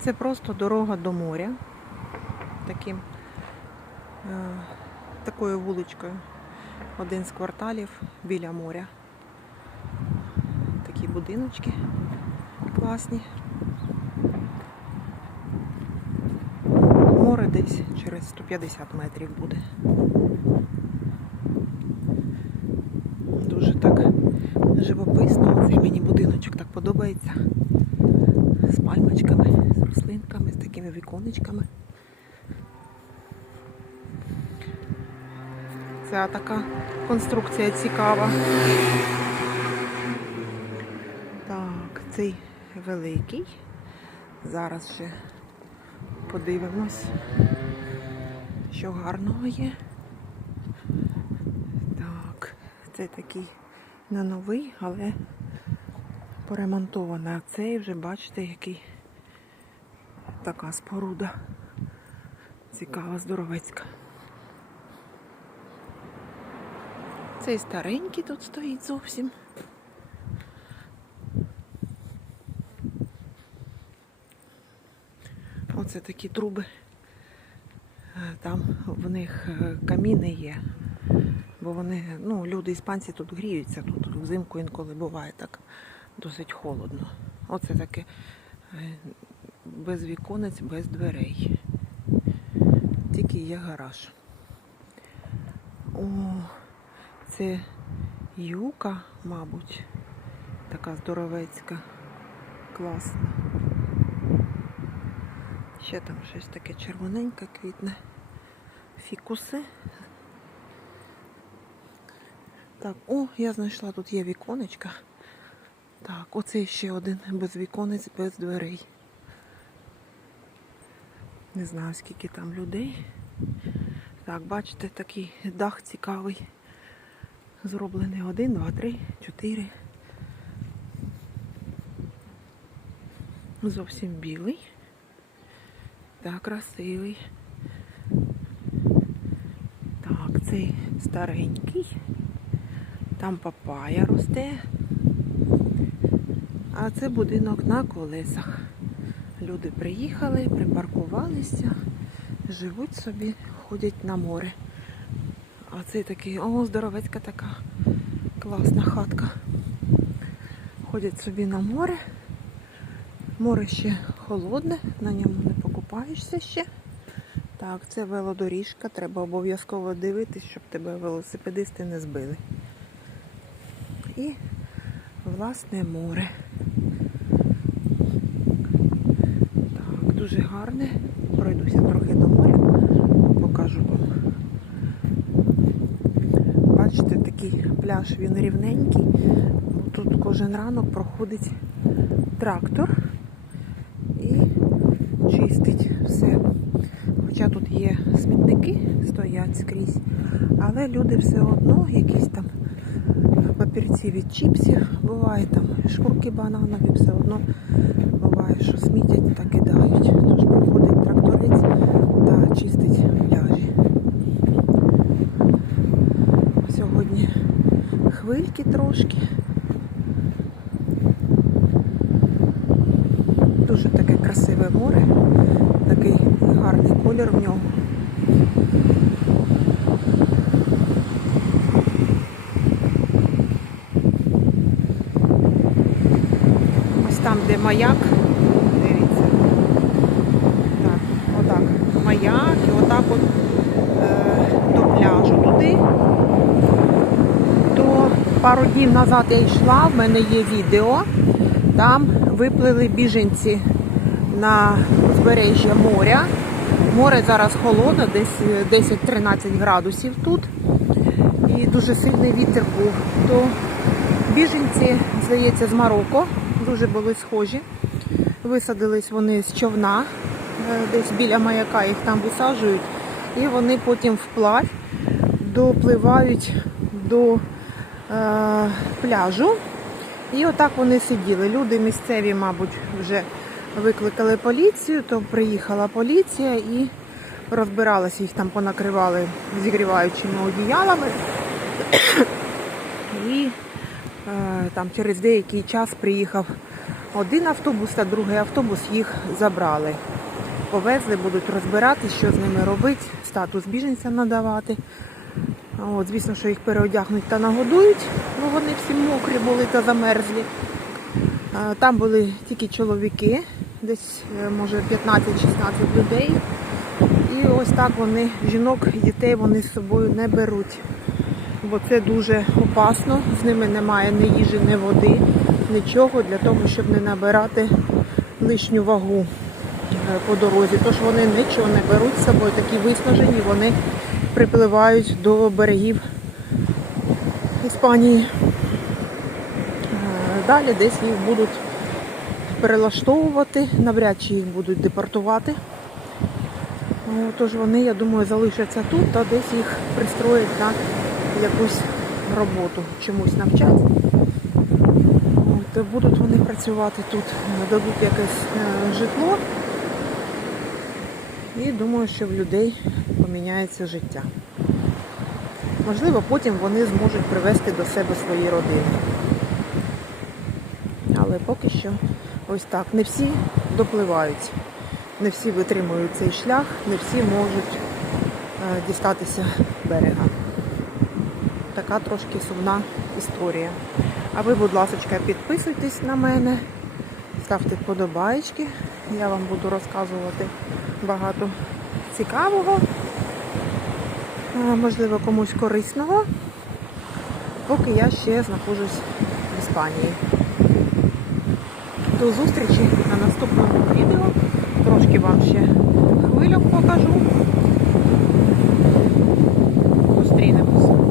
Це просто дорога до моря. Таким, е, такою вуличкою. Один з кварталів біля моря. Такі будиночки класні. Море десь через 150 метрів буде. Дуже так живописно. Цей мені будиночок так подобається. З пальмочками, з рослинками, з такими віконечками. Ця така конструкція цікава. Так, цей великий. Зараз ще подивимось, що гарного є. Так, це такий не новий, але поремонтований. А цей вже бачите, який така споруда. Цікава, здоровецька. Цей старенький тут стоїть зовсім. Оце такі труби. Е, Там в них е, каміни є. Бо вони, ну, люди іспанці тут гріються, тут взимку інколи буває так досить холодно. Оце таке е, без віконець, без дверей. Тільки є гараж. О, це юка, мабуть, така здоровецька, класна. Ще там щось таке червоненьке квітне. Фікуси. Так, о, я знайшла, тут є віконечка. Так, оце ще один без віконець, без дверей. Не знаю, скільки там людей. Так, бачите, такий дах цікавий. Зроблений один, два, три, чотири. Зовсім білий. Так, красивий. Так, цей старенький. Там папая росте. А це будинок на колесах. Люди приїхали, припаркувалися, живуть собі, ходять на море. А цей такий, о, здоровецька така класна хатка. Ходять собі на море. Море ще холодне, на ньому не покупаєшся ще. Так, це велодоріжка, треба обов'язково дивитись, щоб тебе велосипедисти не збили. І власне море. Так, дуже гарне. Пройдуся трохи до моря, покажу вам. Бачите, такий пляж, він рівненький. Тут кожен ранок проходить трактор і чистить все. Хоча тут є смітники, стоять скрізь, але люди все одно якісь там папірці від чіпсів, буває там шкурки бананові, все одно буває, що смітять та кидають. Тож проходить тракторець та чистить пляжі. Сьогодні хвильки трошки. Дуже таке красиве море, такий гарний колір в нього. Ось там, де маяк, дивіться. Так, отак. Маяк і отак от е, до пляжу туди. То пару днів назад я йшла, в мене є відео. Там виплили біженці на узбережжя моря. Море зараз холодно, десь 10-13 градусів тут. І дуже сильний вітер був. То біженці, здається, з Марокко, дуже були схожі. Висадились вони з човна, е, десь біля маяка їх там висаджують, і вони потім вплавь допливають до е, пляжу. І отак вони сиділи. Люди місцеві, мабуть, вже викликали поліцію, то приїхала поліція і розбиралася, їх там понакривали зігріваючими одіялами. І е, там через деякий час приїхав один автобус та другий автобус їх забрали. Повезли, будуть розбирати, що з ними робити, статус біженця надавати. От, звісно, що їх переодягнуть та нагодують, бо вони всі мокрі були та замерзлі. Там були тільки чоловіки, десь е, може 15-16 людей. І ось так вони, жінок і дітей вони з собою не беруть. Бо це дуже опасно, з ними немає ні їжі, ні води, нічого для того, щоб не набирати лишню вагу е, по дорозі. Тож вони нічого не беруть з собою, такі виснажені, вони припливають до берегів Іспанії. Е, Далі десь їх будуть перелаштовувати, навряд чи їх будуть депортувати. Тож вони, я думаю, залишаться тут, та десь їх пристроять на якусь роботу, чомусь навчать. Будуть вони працювати тут, дадуть якесь е, житло. І думаю, що в людей поміняється життя. Можливо, потім вони зможуть привезти до себе свої родини. Але поки що ось так. Не всі допливають, не всі витримують цей шлях, не всі можуть е, дістатися берега. Така трошки сумна історія. А ви, будь ласка, підписуйтесь на мене, ставте вподобайки. Я вам буду розказувати багато цікавого, е, можливо, комусь корисного, поки я ще знаходжусь в Іспанії. До зустрічі на наступному відео. Трошки вам ще хвильок покажу. Зустрінемось.